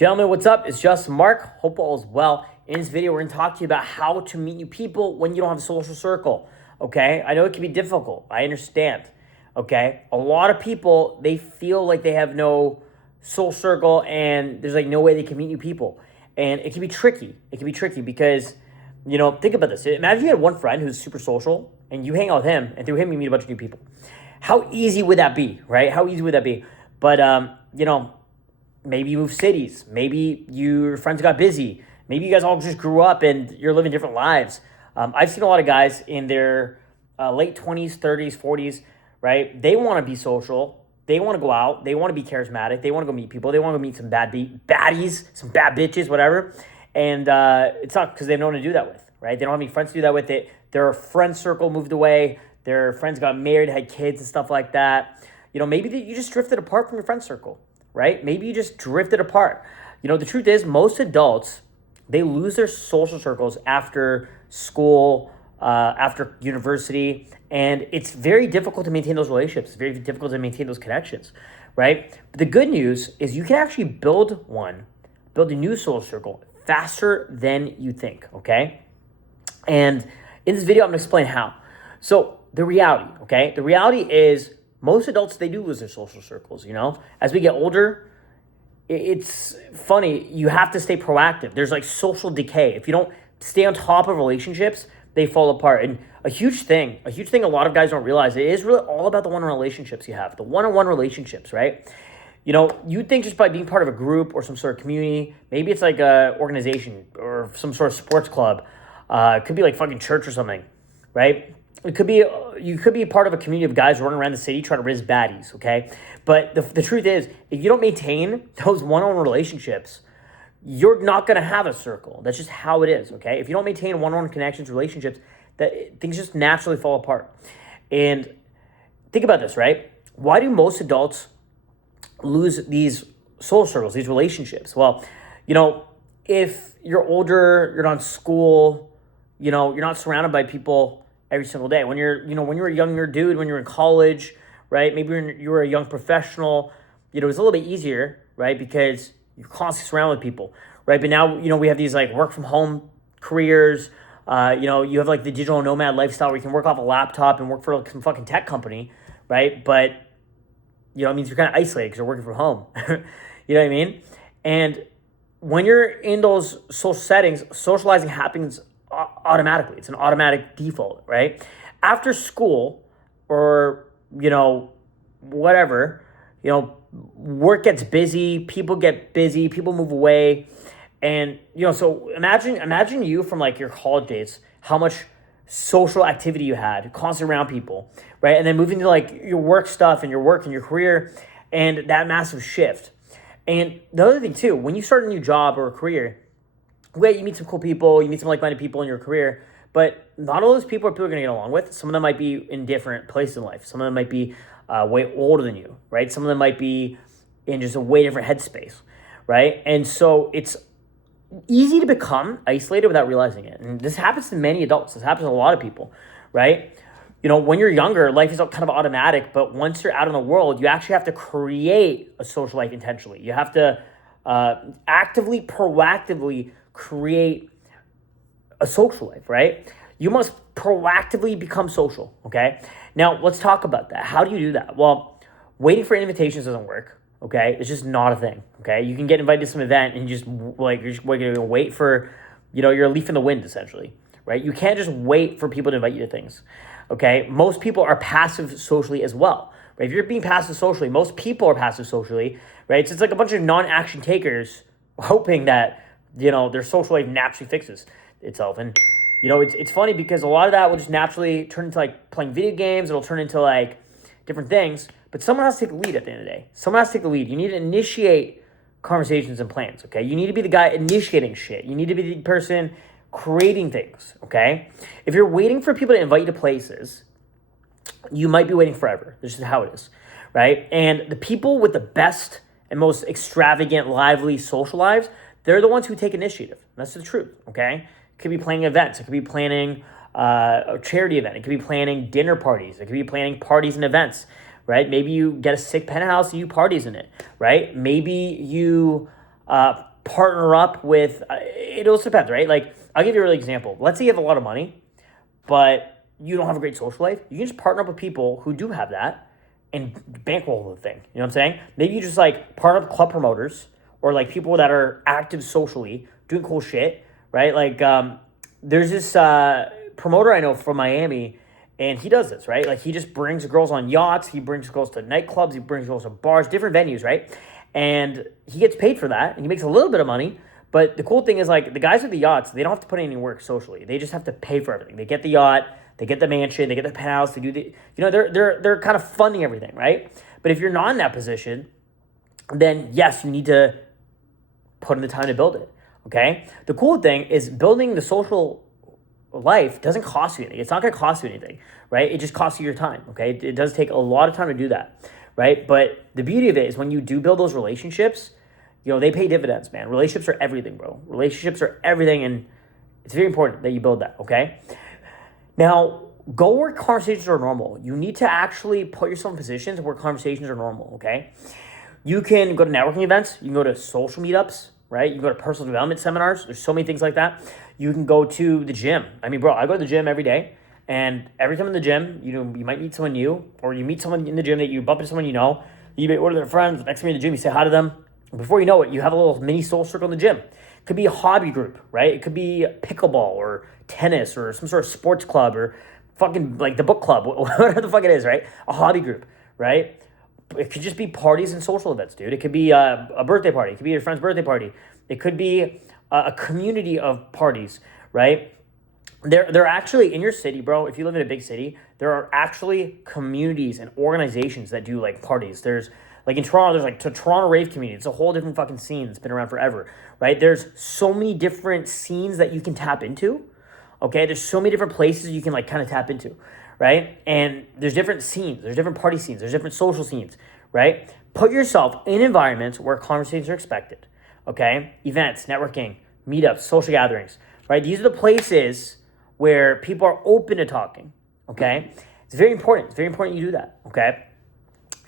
Gentlemen, what's up? It's Justin Mark. Hope all is well. In this video, we're going to talk to you about how to meet new people when you don't have a social circle. Okay? I know it can be difficult. I understand. Okay? A lot of people, they feel like they have no social circle and there's like no way they can meet new people. And it can be tricky. It can be tricky because, think about this. Imagine you had one friend who's super social and you hang out with him and through him you meet a bunch of new people. How easy would that be, right? How easy would that be? But, maybe you moved cities. Maybe your friends got busy. Maybe you guys all just grew up and you're living different lives. I've seen a lot of guys in their late 20s, 30s, 40s, right? They want to be social. They want to go out. They want to be charismatic. They want to go meet people. They want to go meet some baddies, some bad bitches, whatever. And it's not because they have no one to do that with, right? They don't have any friends to do that with. Their friend circle moved away. Their friends got married, had kids and stuff like that. Maybe you just drifted apart from your friend circle. Right? Maybe you just drifted apart. The truth is most adults, they lose their social circles after school, after university, and it's very difficult to maintain those relationships. It's very difficult to maintain those connections, right? But the good news is you can actually build a new social circle faster than you think, okay? And in this video, I'm gonna explain how. So the reality, okay? The reality is most adults, they do lose their social circles, As we get older, it's funny, you have to stay proactive. There's like social decay. If you don't stay on top of relationships, they fall apart. And a huge thing a lot of guys don't realize, it is really all about the one-on-one relationships you have, the one-on-one relationships, right? You'd think just by being part of a group or some sort of community, maybe it's like a organization or some sort of sports club. It could be like fucking church or something, right? You could be part of a community of guys running around the city trying to raise baddies, okay? But the truth is, if you don't maintain those one-on-one relationships, you're not going to have a circle. That's just how it is, okay? If you don't maintain one-on-one connections, relationships, things just naturally fall apart. And think about this, right? Why do most adults lose these soul circles, these relationships? Well, if you're older, you're not in school, you're not surrounded by people every single day. When you're a younger dude, when you're in college, right? Maybe you were a young professional, it's a little bit easier, right? Because you're constantly surrounded with people, right? But now, we have these like work from home careers. You have like the digital nomad lifestyle where you can work off a laptop and work for like some fucking tech company, right? But, it means you're kind of isolated because you're working from home. You know what I mean? And when you're in those social settings, socializing happens automatically. It's an automatic default, right? After school or, whatever, work gets busy, people get busy, people move away. And, so imagine you from like your college days, how much social activity you had, constantly around people, right? And then moving to like your work stuff and your work and your career and that massive shift. And the other thing too, when you start a new job or a career, you meet some cool people, you meet some like-minded people in your career, but not all those people are going to get along with. Some of them might be in different places in life. Some of them might be way older than you, right? Some of them might be in just a way different headspace, right? And so it's easy to become isolated without realizing it. And this happens to many adults. This happens to a lot of people, right? When you're younger, life is kind of automatic, but once you're out in the world, you actually have to create a social life intentionally. You have to actively, proactively create a social life, right? You must proactively become social, okay? Now, let's talk about that. How do you do that? Well, waiting for invitations doesn't work, okay? It's just not a thing, okay? You can get invited to some event and you're going to wait for, you're a leaf in the wind, essentially, right? You can't just wait for people to invite you to things, okay? Most people are passive socially as well, right? If you're being passive socially, most people are passive socially, right? So it's like a bunch of non-action takers hoping that their social life naturally fixes itself. And, it's funny because a lot of that will just naturally turn into like playing video games. It'll turn into like different things, but someone has to take the lead at the end of the day. Someone has to take the lead. You need to initiate conversations and plans, okay? You need to be the guy initiating shit. You need to be the person creating things, okay? If you're waiting for people to invite you to places, you might be waiting forever. This is how it is, right? And the people with the best and most extravagant, lively social lives, they're the ones who take initiative. That's the truth, okay? It could be planning events. It could be planning a charity event. It could be planning dinner parties. It could be planning parties and events, right? Maybe you get a sick penthouse and you parties in it, right? Maybe you partner up with, it also depends, right? Like, I'll give you a real example. Let's say you have a lot of money, but you don't have a great social life. You can just partner up with people who do have that and bankroll the thing. You know what I'm saying? Maybe you just like partner up with club promoters or like people that are active socially, doing cool shit, right? Like, there's this promoter I know from Miami, and he does this, right? Like, he just brings girls on yachts, he brings girls to nightclubs, he brings girls to bars, different venues, right? And he gets paid for that, and he makes a little bit of money. But the cool thing is, like, the guys with the yachts, they don't have to put any work socially. They just have to pay for everything. They get the yacht, they get the mansion, they get the penthouse, they do the, you know, they're kind of funding everything, right? But if you're not in that position, then yes, you need to put in the time to build it, okay? The cool thing is building the social life doesn't cost you anything. It's not going to cost you anything, right? It just costs you your time, okay? It does take a lot of time to do that, right? But the beauty of it is when you do build those relationships, you know, they pay dividends, man. Relationships are everything, bro. Relationships are everything, and it's very important that you build that, okay? Now, go where conversations are normal. You need to actually put yourself in positions where conversations are normal, okay? You can go to networking events. You can go to social meetups, right? You can go to personal development seminars. There's so many things like that. You can go to the gym. I mean, bro, I go to the gym every day. And every time in the gym, you know, you might meet someone new, or you meet someone in the gym that you bump into someone you know. You may order their friends. Next time you're in the gym, you say hi to them. Before you know it, you have a little mini soul circle in the gym. It could be a hobby group, right? It could be pickleball or tennis or some sort of sports club or fucking like the book club, whatever the fuck it is, right? A hobby group, right? It could just be parties and social events, dude. It could be a birthday party. It could be your friend's birthday party. It could be a community of parties, right? They're actually in your city, bro. If you live in a big city, there are actually communities and organizations that do like parties. There's like in Toronto, there's like the Toronto rave community. It's a whole different fucking scene. It's been around forever, right? There's so many different scenes that you can tap into. Okay, there's so many different places you can like kind of tap into, right? And there's different scenes. There's different party scenes. There's different social scenes, right? Put yourself in environments where conversations are expected. Okay, events, networking, meetups, social gatherings, right? These are the places where people are open to talking. Okay, it's very important. It's very important you do that. Okay,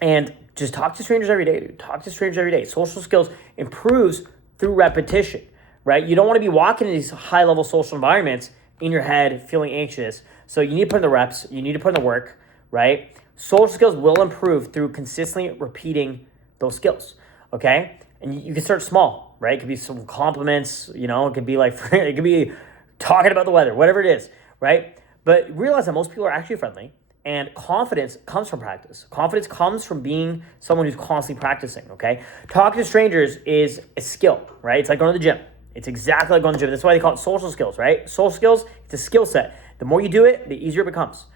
and just talk to strangers every day, dude. Talk to strangers every day. Social skills improves through repetition, right? You don't want to be walking in these high-level social environments in your head feeling anxious. So you need to put in the reps. You need to put in the work, right? Social skills will improve through consistently repeating those skills, okay? And you can start small, right? It could be some compliments, you know, it could be like, it could be talking about the weather, whatever it is, right? But realize that most people are actually friendly. And confidence comes from practice. Confidence comes from being someone who's constantly practicing, okay? Talking to strangers is a skill, right? It's like going to the gym. It's exactly like going to the gym. That's why they call it social skills, right? Social skills, it's a skill set. The more you do it, the easier it becomes,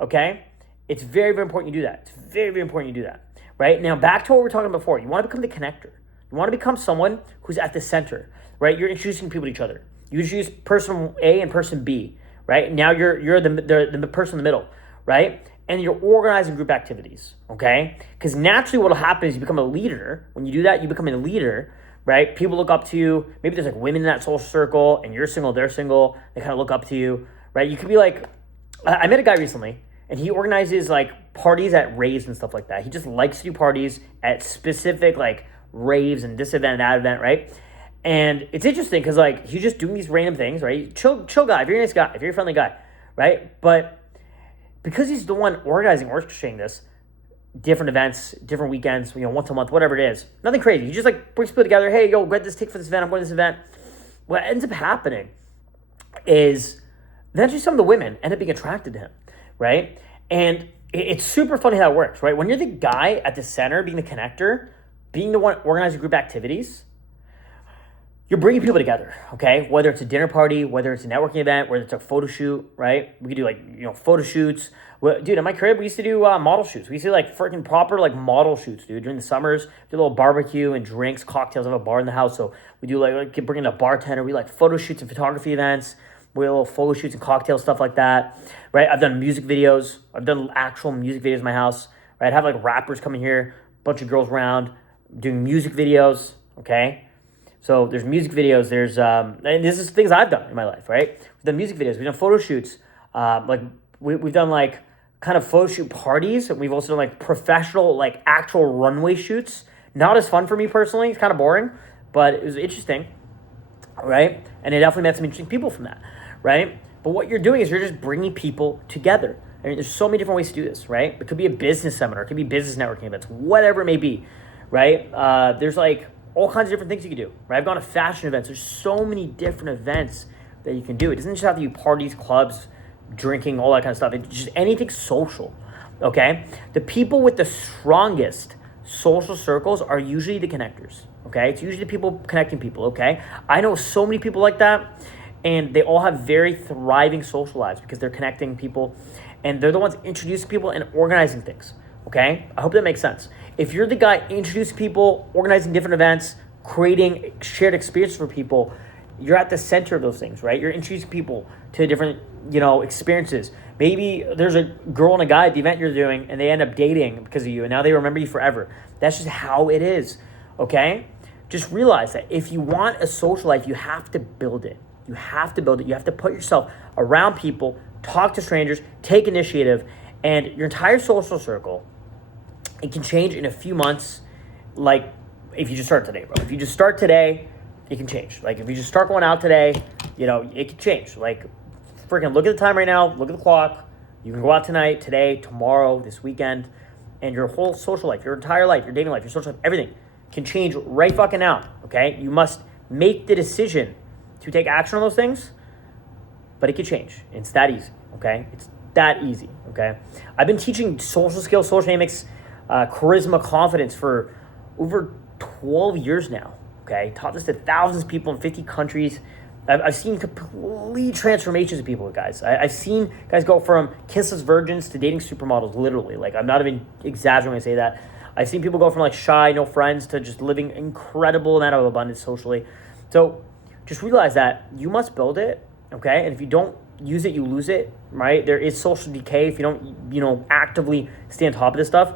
okay? It's very, very important you do that. It's very, very important you do that, right? Now, back to what we were talking about before. You want to become the connector. You want to become someone who's at the center, right? You're introducing people to each other. You introduce person A and person B, right? Now you're the person in the middle, right? And you're organizing group activities, okay? Because naturally what will happen is you become a leader. When you do that, you become a leader, right? People look up to you. Maybe there's like women in that social circle and you're single, they're single. They kind of look up to you, right? You could be like, I met a guy recently and he organizes like parties at raves and stuff like that. He just likes to do parties at specific like raves and this event and that event, right? And it's interesting because like he's just doing these random things, right? Chill guy, if you're a nice guy, if you're a friendly guy, right? But because he's the one orchestrating this, different events, different weekends, you know, once a month, whatever it is, nothing crazy. He just like brings people together. Hey, yo, get this ticket for this event. I'm going to this event. What ends up happening is eventually some of the women end up being attracted to him, right? And it's super funny how it works, right? When you're the guy at the center, being the connector, being the one organizing group activities, you're bringing people together, okay? Whether it's a dinner party, whether it's a networking event, whether it's a photo shoot, right? We could do like, you know, photo shoots. Well, dude, at my crib, we used to do model shoots. We used to do like freaking proper like model shoots, dude. During the summers, do a little barbecue and drinks, cocktails. I have a bar in the house, so we do like bring in a bartender. We like photo shoots and photography events. We have little photo shoots and cocktail stuff like that, right? I've done music videos. I've done actual music videos in my house, right? I have like rappers coming here, a bunch of girls around, doing music videos, okay? So there's music videos, there's, and this is things I've done in my life, right? We've done music videos, we've done photo shoots, like we've done like kind of photo shoot parties. We've also done like professional, like actual runway shoots. Not as fun for me personally, it's kind of boring, but it was interesting, right? And I definitely met some interesting people from that, right? But what you're doing is you're just bringing people together. I mean, there's so many different ways to do this, right? It could be a business seminar, it could be business networking events, whatever it may be, right? There's like all kinds of different things you can do, right? I've gone to fashion events. There's so many different events that you can do. It doesn't just have to be parties, clubs, drinking, all that kind of stuff. It's just anything social, okay? The people with the strongest social circles are usually the connectors, okay? It's usually the people connecting people, okay? I know so many people like that, and they all have very thriving social lives because they're connecting people, and they're the ones introducing people and organizing things, okay? I hope that makes sense. If you're the guy introducing people, organizing different events, creating shared experiences for people, you're at the center of those things, right? You're introducing people to different, experiences. Maybe there's a girl and a guy at the event you're doing and they end up dating because of you, and now they remember you forever. That's just how it is, okay? Just realize that if you want a social life, you have to build it. You have to build it. You have to put yourself around people, talk to strangers, take initiative, and your entire social circle, it can change in a few months, like if you just start today, bro. If you just start today, it can change. Like if you just start going out today, it can change. Like freaking look at the time right now, look at the clock. You can go out tonight, today, tomorrow, this weekend, and your whole social life, your entire life, your dating life, your social life, everything can change right fucking now, okay? You must make the decision to take action on those things, but it could change. It's that easy, okay? It's that easy, okay? I've been teaching social skills, social dynamics, charisma, confidence for over 12 years now, okay? Taught this to thousands of people in 50 countries. I've seen complete transformations of people, guys. I've seen guys go from kissless virgins to dating supermodels, literally. Like, I'm not even exaggerating when I say that. I've seen people go from, like, shy, no friends, to just living incredible amount of abundance socially. So just realize that you must build it, okay? And if you don't use it, you lose it, right? There is social decay. If you don't, actively stay on top of this stuff,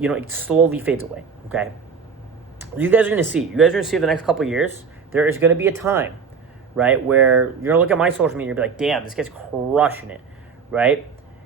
it slowly fades away, okay? You guys are going to see. You guys are going to see over the next couple of years, there is going to be a time, right, where you're going to look at my social media and be like, damn, this guy's crushing it, right?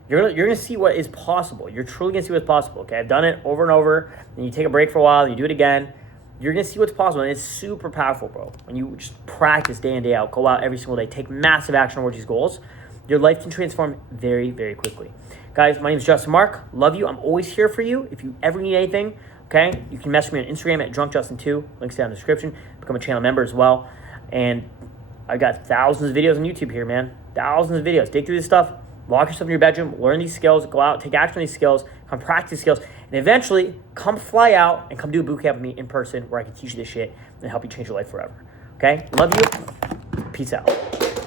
You're going to see what is possible. You're truly going to see what's possible, okay? I've done it over and over, and you take a break for a while, and you do it again. You're going to see what's possible, and it's super powerful, bro. When you just practice day in, day out, go out every single day, take massive action towards these goals, your life can transform very, very quickly. Guys, my name is Justin Mark. Love you. I'm always here for you. If you ever need anything, okay, you can message me on Instagram at DrunkJustin2. Links down in the description. Become a channel member as well. And I got thousands of videos on YouTube here, man. Thousands of videos. Dig through this stuff. Lock yourself in your bedroom. Learn these skills. Go out. Take action on these skills. Come practice skills. And eventually, come fly out and come do a boot camp with me in person where I can teach you this shit and help you change your life forever. Okay? Love you. Peace out.